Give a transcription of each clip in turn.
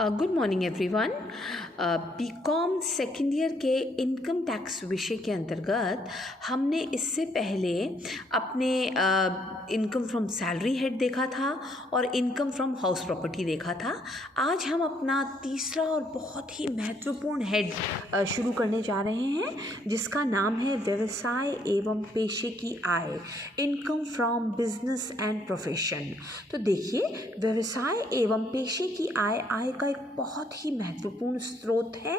Good morning everyone. BCom second year के income tax विषय के अंतर्गत हमने इससे पहले अपने इनकम फ्रॉम सैलरी हेड देखा था और इनकम फ्रॉम हाउस प्रॉपर्टी देखा था। आज हम अपना तीसरा और बहुत ही महत्वपूर्ण हेड शुरू करने जा रहे हैं, जिसका नाम है व्यवसाय एवं पेशे की आय, income from business and profession. तो देखिए, व्यवसाय एवं पेशे की आय का एक बहुत ही महत्वपूर्ण स्रोत है,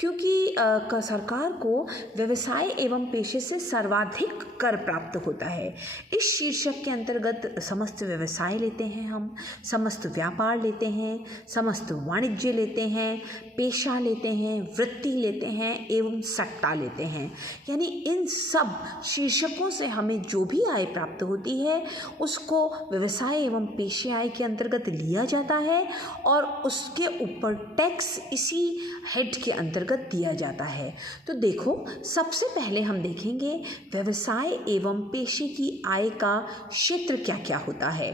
क्योंकि सरकार को व्यवसाय एवं पेशे से सर्वाधिक कर प्राप्त होता है। इस शीर्षक के अंतर्गत समस्त व्यवसाय लेते हैं, हम समस्त व्यापार लेते हैं, समस्त वाणिज्य लेते हैं, पेशा लेते हैं, वृत्ति लेते हैं एवं सट्टा लेते हैं। यानी इन सब शीर्षकों से हमें जो भी आय प्राप्त होती है उसको व्यवसाय एवं पेशे आय के अंतर्गत लिया जाता है और उसके ऊपर टैक्स इसी हेड के अंतर्गत दिया जाता है। तो देखो, सबसे पहले हम देखेंगे व्यवसाय एवं पेशे की आय का क्षेत्र क्या क्या होता है।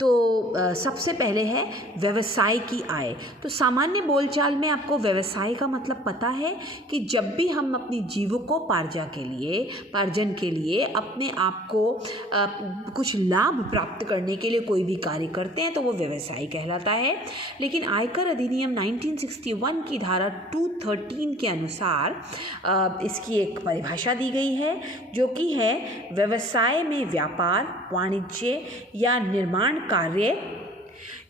तो सबसे पहले है व्यवसाय की आय। तो सामान्य बोलचाल में आपको व्यवसाय का मतलब पता है कि जब भी हम अपनी जीविकोपार्जन के लिए अपने आप को कुछ लाभ प्राप्त करने के लिए कोई भी कार्य करते हैं तो वो व्यवसाय कहलाता है। लेकिन आयकर अधिनियम 1961 की धारा 213 के अनुसार इसकी एक परिभाषा दी गई है, जो कि है व्यवसाय में व्यापार, वाणिज्य या निर्माण कार्य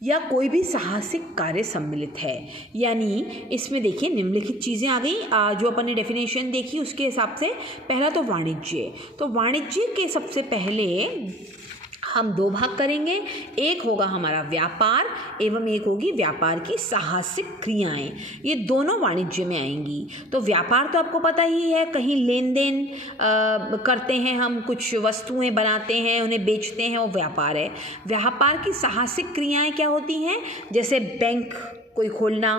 या कोई भी साहसिक कार्य सम्मिलित है। यानी इसमें देखिए निम्नलिखित चीज़ें आ गई जो अपन ने डेफिनेशन देखी उसके हिसाब से। पहला तो वाणिज्य। तो वाणिज्य के सबसे पहले हम दो भाग करेंगे, एक होगा हमारा व्यापार एवं एक होगी व्यापार की साहसिक क्रियाएं। ये दोनों वाणिज्य में आएंगी। तो व्यापार तो आपको पता ही है, कहीं लेन देन करते हैं, हम कुछ वस्तुएं बनाते हैं, उन्हें बेचते हैं, वो व्यापार है। व्यापार की साहसिक क्रियाएं क्या होती हैं? जैसे बैंक कोई खोलना,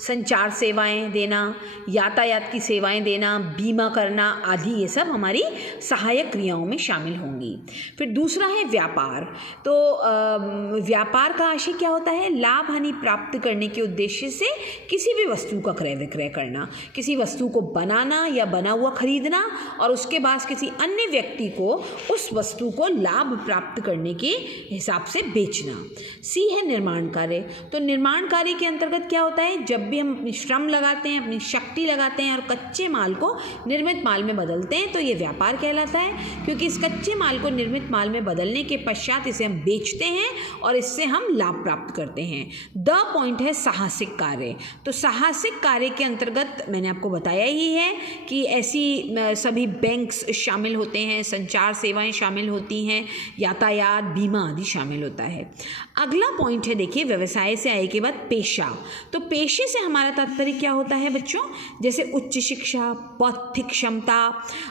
संचार सेवाएं देना, यातायात की सेवाएं देना, बीमा करना आदि, ये सब हमारी सहायक क्रियाओं में शामिल होंगी। फिर दूसरा है व्यापार। तो व्यापार का आशय क्या होता है? लाभ हानि प्राप्त करने के उद्देश्य से किसी भी वस्तु का क्रय विक्रय करना, किसी वस्तु को बनाना या बना हुआ खरीदना और उसके बाद किसी अन्य व्यक्ति को उस वस्तु को लाभ प्राप्त करने के हिसाब से बेचना। सी है निर्माण कार्य। तो निर्माण कार्य के अंतर्गत क्या होता है? जब भी हम अपनी श्रम लगाते हैं, अपनी शक्ति लगाते हैं और कच्चे माल को निर्मित माल में बदलते हैं तो ये व्यापार कहलाता है, क्योंकि इस कच्चे माल को निर्मित माल में बदलने के पश्चात इसे हम बेचते हैं और इससे हम लाभ प्राप्त करते हैं। द पॉइंट है साहसिक कार्य। तो साहसिक कार्य के अंतर्गत मैंने आपको बताया ही है कि ऐसी सभी बैंक्स शामिल होते हैं, संचार सेवाएं शामिल होती हैं, यातायात, बीमा आदि शामिल होता है। अगला पॉइंट है, देखिए, व्यवसाय से आय के बाद पेशा। तो पेशे से हमारा तात्पर्य क्या होता है बच्चों? जैसे उच्च शिक्षा, बौद्धिक क्षमता,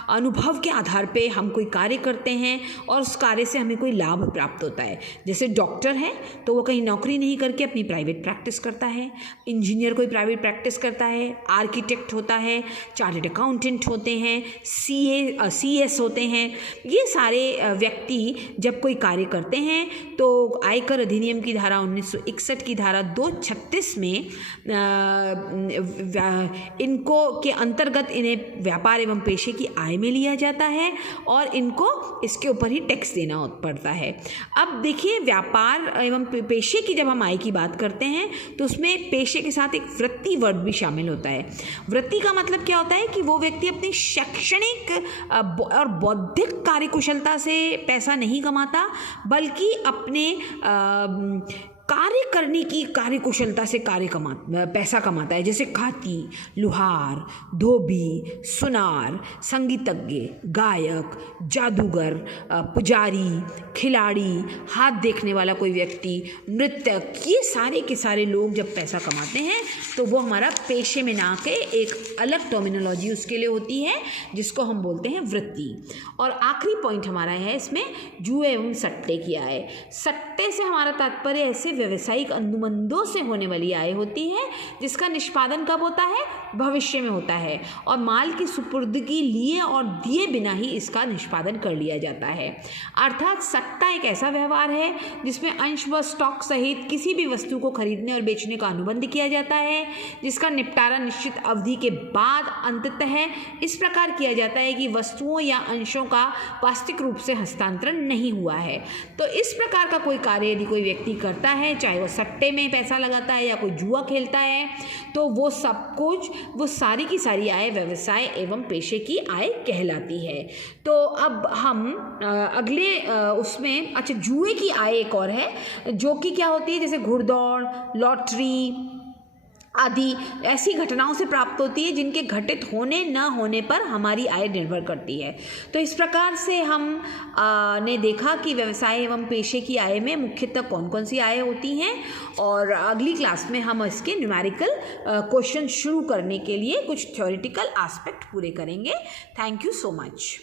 अनुभव के आधार पे हम कोई कार्य करते हैं और उस कार्य से हमें कोई लाभ प्राप्त होता है। जैसे डॉक्टर है तो वो कहीं नौकरी नहीं करके अपनी प्राइवेट प्रैक्टिस करता है, इंजीनियर कोई प्राइवेट प्रैक्टिस करता है, आर्किटेक्ट होता है, चार्टर्ड अकाउंटेंट होते हैं, CS होते हैं। ये सारे व्यक्ति जब कोई कार्य करते हैं तो आयकर अधिनियम की धारा 1961 की धारा 236 में इनको के अंतर्गत इन्हें व्यापार एवं पेशे की आय में लिया जाता है और इनको इसके ऊपर ही टैक्स देना पड़ता है। अब देखिए, व्यापार एवं पेशे की जब हम आय की बात करते हैं तो उसमें पेशे के साथ एक वृत्ति वर्ग भी शामिल होता है। वृत्ति का मतलब क्या होता है कि वो व्यक्ति अपनी शैक्षणिक और बौद्धिक कार्यकुशलता से पैसा नहीं कमाता, बल्कि अपने कार्य करने की कार्यकुशलता से पैसा कमाता है। जैसे खाती, लुहार, धोबी, सुनार, संगीतज्ञ, गायक, जादूगर, पुजारी, खिलाड़ी, हाथ देखने वाला कोई व्यक्ति, नृत्यक, ये सारे के सारे लोग जब पैसा कमाते हैं तो वो हमारा पेशे में ना के एक अलग टर्मिनोलॉजी उसके लिए होती है, जिसको हम बोलते हैं वृत्ति। और आखिरी पॉइंट हमारा है इसमें जुए एवं सट्टे की आय। सट्टे से हमारा तात्पर्य ऐसे व्यावसायिक अनुबंधों से होने वाली आय होती है, जिसका निष्पादन कब होता है? भविष्य में होता है, और माल की सुपुर्दगी लिए और दिए बिना ही इसका निष्पादन कर लिया जाता है। अर्थात सट्टा एक ऐसा व्यवहार है जिसमें अंश व स्टॉक सहित किसी भी वस्तु को खरीदने और बेचने का अनुबंध किया जाता है, जिसका निपटारा निश्चित अवधि के बाद अंततः इस प्रकार किया जाता है कि वस्तुओं या अंशों का वास्तविक रूप से हस्तांतरण नहीं हुआ है। तो इस प्रकार का कोई कार्य यदि कोई व्यक्ति करता है, चाहे वो सट्टे में पैसा लगाता है या कोई जुआ खेलता है, तो वो सब कुछ, वो सारी की सारी आय व्यवसाय एवं पेशे की आय कहलाती है। तो अब हम अगले उसमें, अच्छा, जुए की आय एक और है जो कि क्या होती है, जैसे घुड़दौड़, लॉटरी आदि ऐसी घटनाओं से प्राप्त होती है जिनके घटित होने न होने पर हमारी आय निर्भर करती है। तो इस प्रकार से हम ने देखा कि व्यवसाय एवं पेशे की आय में मुख्यतः कौन कौन सी आय होती हैं, और अगली क्लास में हम इसके न्यूमेरिकल क्वेश्चन शुरू करने के लिए कुछ थ्योरेटिकल एस्पेक्ट पूरे करेंगे। Thank you so much.